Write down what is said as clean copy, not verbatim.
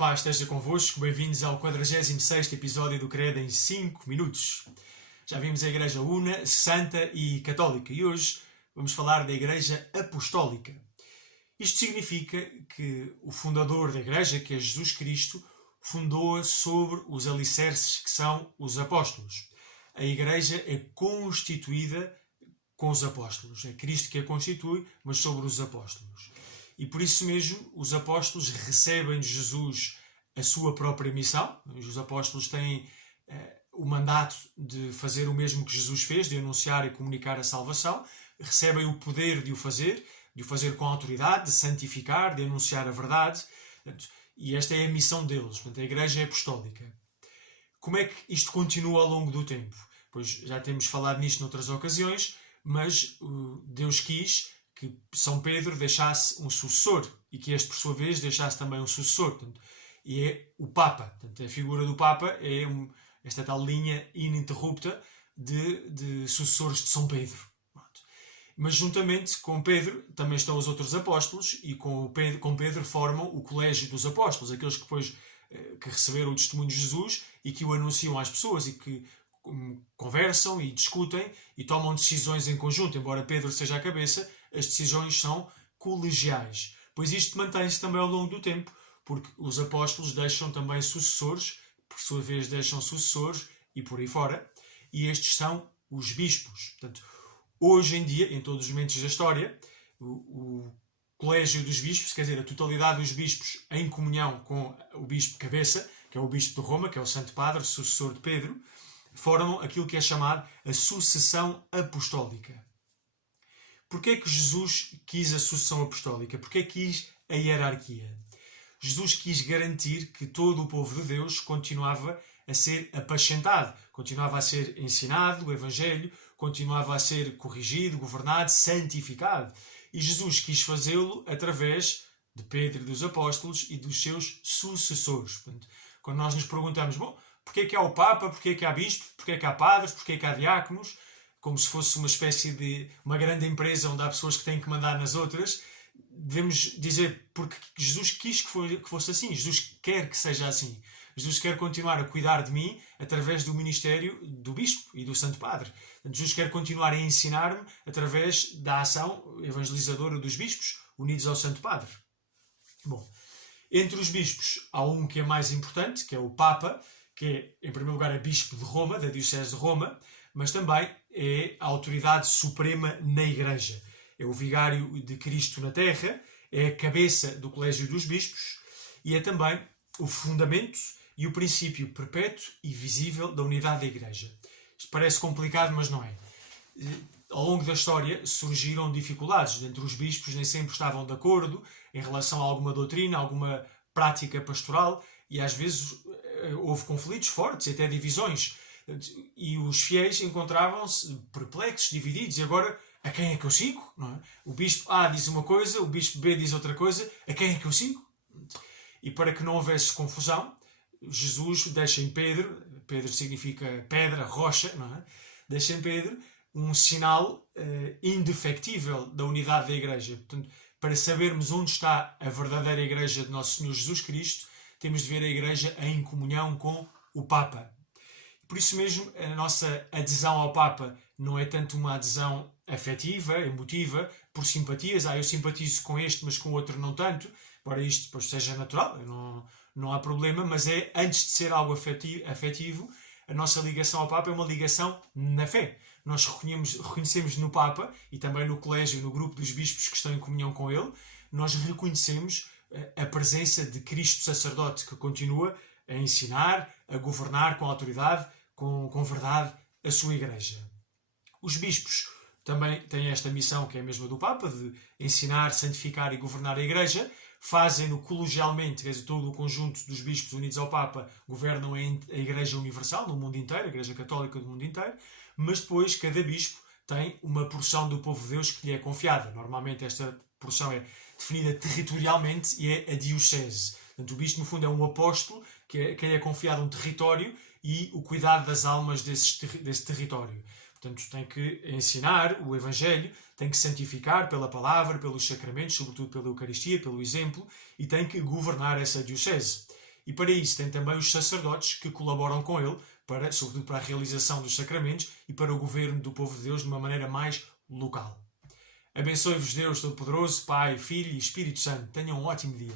paz esteja convosco, bem-vindos ao 46º episódio do Credo em 5 minutos. Já vimos a Igreja Una, Santa e Católica e hoje vamos falar da Igreja Apostólica. Isto significa que o fundador da Igreja, que é Jesus Cristo, fundou-a sobre os alicerces que são os apóstolos. A Igreja é constituída com os apóstolos. É Cristo que a constitui, mas sobre os apóstolos. E por isso mesmo os apóstolos recebem de Jesus a sua própria missão. Os apóstolos têm o mandato de fazer o mesmo que Jesus fez, de anunciar e comunicar a salvação. Recebem o poder de o fazer com autoridade, de santificar, de anunciar a verdade. E esta é a missão deles. Portanto, a Igreja é apostólica. Como é que isto continua ao longo do tempo? Pois já temos falado nisto noutras ocasiões, mas Deus quis que São Pedro deixasse um sucessor e que este, por sua vez, deixasse também um sucessor. Portanto, e é o Papa. Portanto, a figura do Papa é esta tal linha ininterrupta de sucessores de São Pedro. Mas juntamente com Pedro também estão os outros apóstolos e com Pedro formam o colégio dos apóstolos, aqueles que depois que receberam o testemunho de Jesus e que o anunciam às pessoas e que conversam e discutem e tomam decisões em conjunto. Embora Pedro seja a cabeça, as decisões são colegiais. Pois isto mantém-se também ao longo do tempo, porque os apóstolos deixam também sucessores, por sua vez deixam sucessores e por aí fora, e estes são os bispos. Portanto, hoje em dia, em todos os momentos da história, o colégio dos bispos, quer dizer, a totalidade dos bispos em comunhão com o bispo cabeça, que é o bispo de Roma, que é o Santo Padre, sucessor de Pedro, formam aquilo que é chamado a sucessão apostólica. Porquê é que Jesus quis a sucessão apostólica? Porquê quis a hierarquia? Jesus quis garantir que todo o povo de Deus continuava a ser apacentado, continuava a ser ensinado o Evangelho, continuava a ser corrigido, governado, santificado. E Jesus quis fazê-lo através de Pedro e dos apóstolos e dos seus sucessores. Portanto, quando nós nos perguntamos, porquê que há o Papa, porquê que há bispo, porquê que há padres, porquê que há diáconos, como se fosse uma espécie de uma grande empresa onde há pessoas que têm que mandar nas outras, devemos dizer porque Jesus quis que fosse assim. Jesus quer que seja assim. Jesus quer continuar a cuidar de mim através do ministério do bispo e do Santo Padre. Jesus quer continuar a ensinar-me através da ação evangelizadora dos bispos unidos ao Santo Padre. Bom, entre os bispos há um que é mais importante, que é o Papa, que é, em primeiro lugar, é bispo de Roma, da Diocese de Roma, mas também é a autoridade suprema na Igreja. É o vigário de Cristo na Terra, é a cabeça do colégio dos bispos e é também o fundamento e o princípio perpétuo e visível da unidade da Igreja. Isto parece complicado, mas não é. Ao longo da história surgiram dificuldades. Entre os bispos nem sempre estavam de acordo em relação a alguma doutrina, alguma prática pastoral e às vezes houve conflitos fortes e até divisões. E os fiéis encontravam-se perplexos, divididos. E agora, a quem é que eu sigo? Não é? O bispo A diz uma coisa, o bispo B diz outra coisa. A quem é que eu sigo? E para que não houvesse confusão, Jesus deixa em Pedro, Pedro significa pedra, rocha, não é? Deixa em Pedro um sinal indefectível da unidade da Igreja. Portanto, para sabermos onde está a verdadeira Igreja de Nosso Senhor Jesus Cristo, temos de ver a Igreja em comunhão com o Papa. Por isso mesmo, a nossa adesão ao Papa não é tanto uma adesão afetiva, emotiva, por simpatias. Eu simpatizo com este, mas com o outro não tanto. Embora isto depois seja natural, não há problema, mas é, antes de ser algo afetivo, a nossa ligação ao Papa é uma ligação na fé. Nós reconhecemos no Papa, e também no colégio, no grupo dos bispos que estão em comunhão com ele, nós reconhecemos a presença de Cristo sacerdote, que continua a ensinar, a governar com autoridade, com verdade, a sua Igreja. Os bispos também têm esta missão, que é a mesma do Papa, de ensinar, santificar e governar a Igreja. Fazem-no colegialmente, quer dizer, todo o conjunto dos bispos unidos ao Papa governam a Igreja Universal no mundo inteiro, a Igreja Católica do mundo inteiro, mas depois cada bispo tem uma porção do povo de Deus que lhe é confiada. Normalmente esta porção é definida territorialmente e é a diocese. Portanto, o bispo, no fundo, é um apóstolo que lhe é confiado um território e o cuidado das almas desse território. Portanto, tem que ensinar o Evangelho, tem que santificar pela palavra, pelos sacramentos, sobretudo pela Eucaristia, pelo exemplo, e tem que governar essa diocese. e para isso tem também os sacerdotes que colaboram com ele, sobretudo para a realização dos sacramentos e para o governo do povo de Deus de uma maneira mais local. Abençoe-vos Deus Todo-Poderoso, Pai, Filho e Espírito Santo. Tenham um ótimo dia.